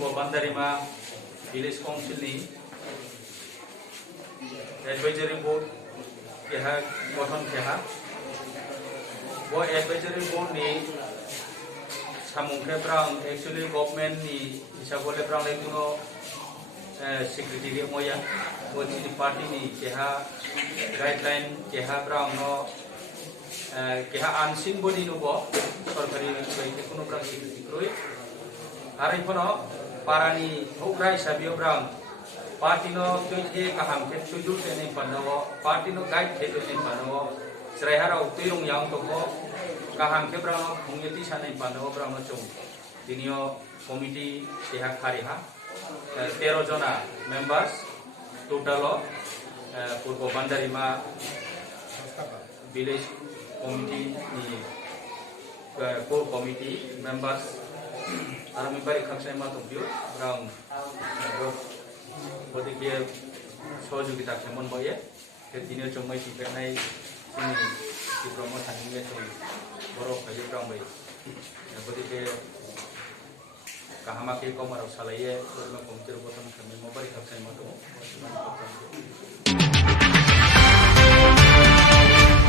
पूर्व बान्दारिमा village काउन्सिलनि advisory board केहा गठन केहा वो एडवाइजरी बोर्ड नि सामुंखे ब्रां एक्चुअली गवर्नमेंट नि हिसाबले ब्रां लेकुनो सेक्रेटारि मोया वो चिनि पार्टी नि केहा गाइडलाइन केहा ब्रां नो केहा आनसिन बडी नुबो सरकारी बायदि कोनो ब्रां सेक्रेटारि क्रय आरो इफोनो पारानि होग्रा हिसाबै ब्रां पार्टी नो तुइथे काहाम के तुइदु तेने पन्नो पार्टी नो गाइड थे तेने पन्नो श्रेहाराव तुइरं yang toko kaham ke brang community sanai pano brang chung dinio committee seha khariha 13 jona members total purbo bandarima village committee ni core committee members arami bari khaksai ma tongpio brang bodike सहযোগিতা केमन boye ke dinio chomai sipenai sini di promo thaningnya chung borok kaje brang bai bodike kahama ke komar salaye kurma komtir botan kami mobile khaksai ma to